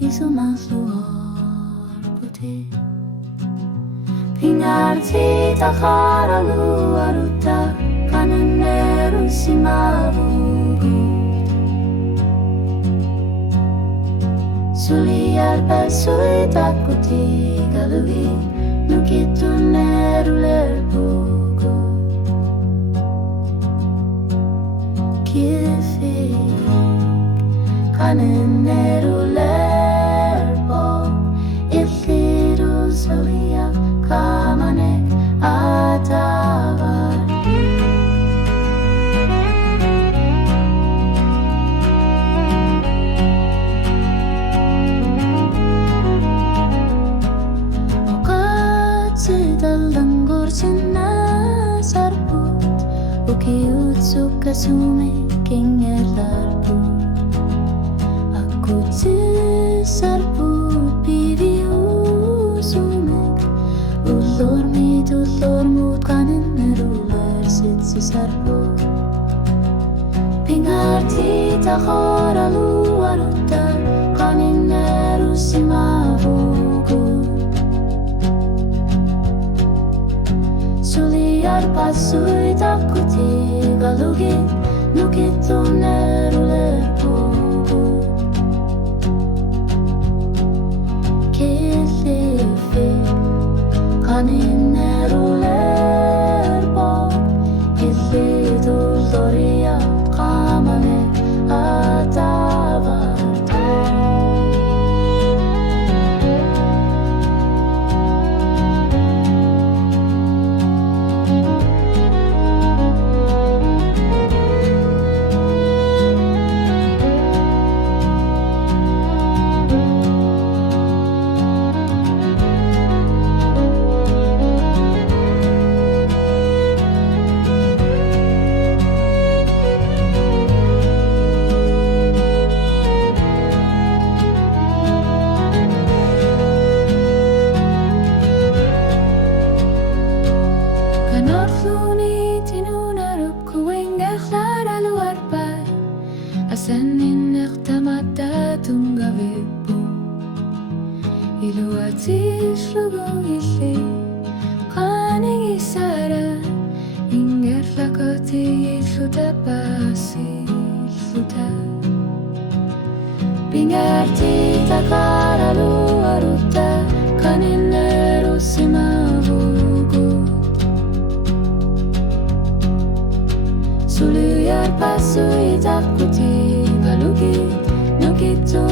isumasuor putih. Pingaartitakaraluaruta Suliar pasui takuti galui nukitu neruler bugu Kifik kanin neruler bo Itliru suliak kamanek atavar Ukiutsuk kasume kinger larbut Aku tisarbut piviusumek Ulor mut kaninneruler sitsisarbut Pingaartitakaraluaruta kaninnerussimavugut Suliar pasui takuti galugin nukitu neruler bugu Kilifik kaninneruler bo Kilidul doriat kamanek atavarta Asanin iqtamata tungavibbu Iluatis lugong ili Qaning isara Inger lakoti iluta pasi iluta Pingaartitakaraluaruta kaninnerussimavugut Suliar pasui takuti galugit nukitu